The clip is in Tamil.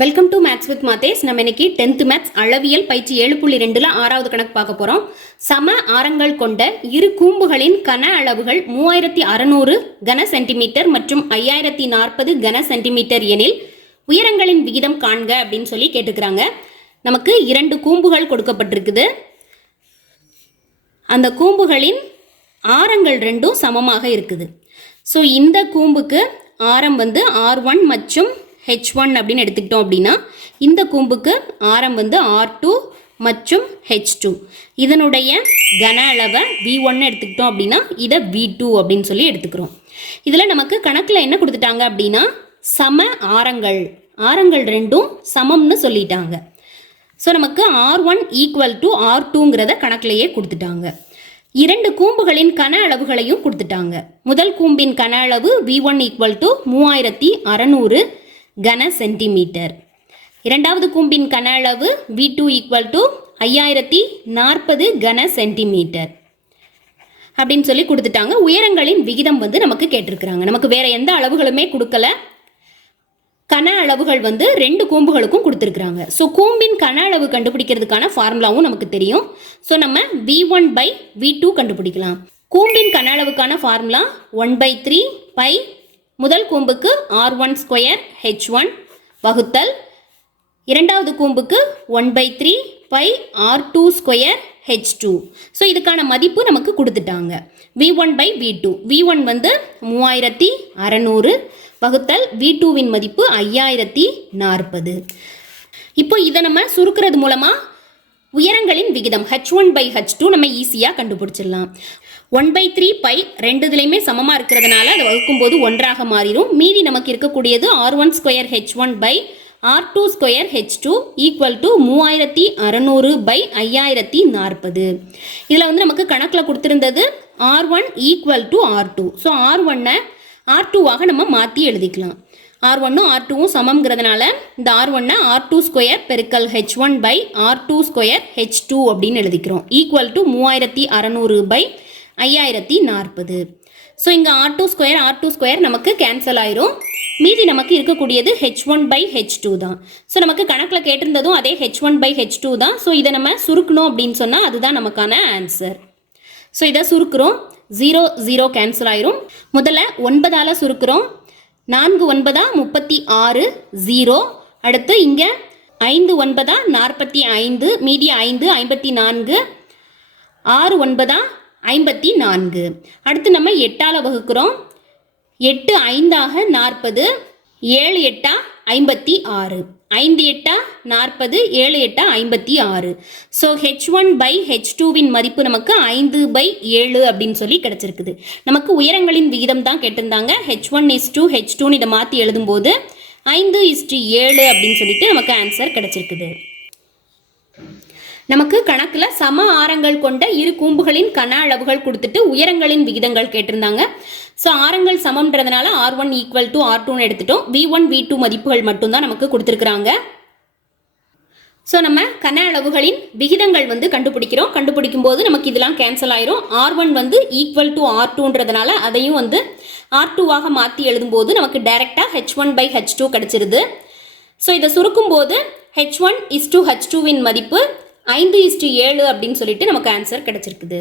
Welcome to maths with Mathesh நம்ம இன்னைக்கு டென்த் மேத்ஸ் அளவியல் பயிற்சி ஏழு புள்ளி ரெண்டுல ஆறாவது கணக்கு பார்க்க போறோம். சம ஆரங்கள் கொண்ட இரு கூம்புகளின் கன அளவுகள் மூவாயிரத்தி அறுநூறு கன சென்டிமீட்டர் மற்றும் ஐயாயிரத்தி நாற்பது கன சென்டிமீட்டர் எனில் உயரங்களின் விகிதம் காண்க அப்படின்னு சொல்லி கேட்டுக்கிறாங்க. நமக்கு இரண்டு கூம்புகள் கொடுக்கப்பட்டிருக்குது. அந்த கூம்புகளின் ஆரங்கள் ரெண்டும் சமமாக இருக்குது. ஸோ இந்த கூம்புக்கு ஆரம் வந்து ஆர் ஒன் மற்றும் ஹெச் ஒன் அப்படின்னு எடுத்துக்கிட்டோம் அப்படின்னா இந்த கூம்புக்கு ஆரம் வந்து ஆர் டூ மற்றும் ஹெச் டூ இதனுடைய கன அளவை வி ஒன்னு எடுத்துக்கிட்டோம் அப்படின்னா இதை வி டூ அப்படின்னு சொல்லி எடுத்துக்கிறோம். இதில் நமக்கு கணக்கில் என்ன கொடுத்துட்டாங்க அப்படின்னா சம ஆரங்கள். ஆரங்கள் ரெண்டும் சமம்னு சொல்லிட்டாங்க. ஸோ நமக்கு R one equal to R டூங்கிறத கணக்கிலேயே கொடுத்துட்டாங்க. இரண்டு கூம்புகளின் கன அளவுகளையும் கொடுத்துட்டாங்க. முதல் கூம்பின் கன அளவு வி ஒன் ஈக்குவல் டு மூவாயிரத்தி அறநூறு கன சென்டிமீட்டர். இரண்டாவது கூம்பின் கன அளவு வி டூ ஈக்குவல் டு ஐயாயிரத்தி நாற்பது கன சென்டிமீட்டர். அப்படின்னு சொல்லி கொடுத்துட்டாங்க. உயரங்களின் விகிதம் வந்து நமக்கு கேட்டிருக்கிறாங்க. நமக்கு வேற எந்த அளவுகளுமே கொடுக்கல. கன அளவுகள் வந்து ரெண்டு கூம்புகளுக்கும் கொடுத்துருக்குறாங்க. ஸோ கூம்பின் கன அளவு கண்டுபிடிக்கிறதுக்கான ஃபார்முலாவும் நமக்கு தெரியும். ஸோ நம்ம V one by V two கண்டுபிடிக்கலாம். கூம்பின் கன அளவுக்கான formula one by three by முதல் கூம்புக்கு R one square H one வகுத்தல் இரண்டாவது கூம்புக்கு one by three by R two square H two so இதுக்கான மதிப்பு நமக்கு கொடுத்துட்டாங்க. V one by V two V one வந்து மூவாயிரத்தி அறநூறு வகுத்தல் வி டூவின் மதிப்பு ஐயாயிரத்தி நாற்பது. இப்போ இதை நம்ம சுருக்கிறது மூலமாக விகிதம் H one by H two நம்ம ஈஸியாக கண்டுபிடிச்சிடலாம். ஒன் பை த்ரீ பை ரெண்டு இதுலையுமே சமமாக இருக்கிறதுனால அதை வகுக்கும்போது ஒன்றாக மாறிடும். மீதி நமக்கு இருக்கக்கூடியது R one square H one by R two square H two equal to மூவாயிரத்தி அறநூறு பை ஐயாயிரத்தி நாற்பது. இதில் வந்து நமக்கு கணக்கில் கொடுத்துருந்தது R one equal to R two so R ஒன்னை ஆர் டூவாக நம்ம மாற்றி எழுதிக்கலாம். ஆர் ஒன்னும் ஆர் டூவும் சமம்ங்கிறதுனால இந்த ஆர் ஒன்னை ஆர் டூ ஸ்கொயர் பெருக்கல் H one by R two square H two அப்படின்னு எழுதிக்கிறோம். ஈக்குவல் டு மூவாயிரத்தி அறநூறு பை ஐயாயிரத்தி நாற்பது. ஸோ இங்கே R two square R two square நமக்கு கேன்சல் ஆயிரும். மீதி நமக்கு இருக்கக்கூடியது H one by H two தான். ஸோ நமக்கு கணக்கில் கேட்டிருந்ததும் அதே H one by H two தான். ஸோ இதை நம்ம சுருக்கணும் அப்படின்னு சொன்னால் அதுதான் நமக்கான ஆன்சர் ஸோ இதை சுருக்குறோம். ஜீரோ ஜீரோ கேன்சல் ஆயிரும். முதல்ல ஒன்பதால் சுருக்குறோம். நான்கு ஒன்பதா முப்பத்தி ஆறு ஜீரோ. அடுத்து இங்கே ஐந்து ஒன்பதா நாற்பத்தி ஐந்து மீதி ஐந்து ஐம்பத்தி நான்கு. ஆறு ஒன்பதா ஐம்பத்தி நான்கு. அடுத்து நம்ம எட்டால் வகுக்கிறோம். எட்டு ஐந்தாக நாற்பது ஏழு எட்டா ஐம்பத்தி ஆறு. ஐந்து எட்டா நாற்பது ஏழு எட்டா ஐம்பத்தி ஆறு. So H one by H டூவின் மதிப்பு நமக்கு ஐந்து பை ஏழு அப்படின்னு சொல்லி கிடச்சிருக்குது. நமக்கு உயரங்களின் விகிதம் தான் கேட்டிருந்தாங்க. H one is to H டூன்னு இதை மாற்றி எழுதும்போது ஐந்து இஸ்டு ஏழு அப்படின்னு சொல்லிட்டு நமக்கு ஆன்சர் கிடச்சிருக்குது. நமக்கு கணக்கில் சம ஆரங்கள் கொண்ட இரு கூம்புகளின் கன அளவுகள் கொடுத்துட்டு உயரங்களின் விகிதங்கள் கேட்டிருந்தாங்க. ஸோ ஆரங்கள் சமம்ன்றதுனால R one equal to R டூன்னு எடுத்துட்டோம். வி ஒன் வி டூ மதிப்புகள் மட்டும்தான் நமக்கு கொடுத்துருக்குறாங்க. ஸோ நம்ம கன அளவுகளின் விகிதங்கள் வந்து கண்டுபிடிக்கிறோம். கண்டுபிடிக்கும் போது நமக்கு இதெல்லாம் கேன்சல் ஆயிரும். ஆர் ஒன் வந்து ஈக்குவல் டு ஆர் டூன்றதுனால அதையும் வந்து ஆர் டூவாக மாற்றி எழுதும்போது நமக்கு டைரெக்டாக H one by H two கிடச்சிருது. ஸோ இதை சுருக்கும் போது H one is to H டூவின் மதிப்பு ஐந்து இஸ்டு ஏழு அப்படின்னு சொல்லிட்டு நமக்கு ஆன்சர் கிடச்சிருக்குது.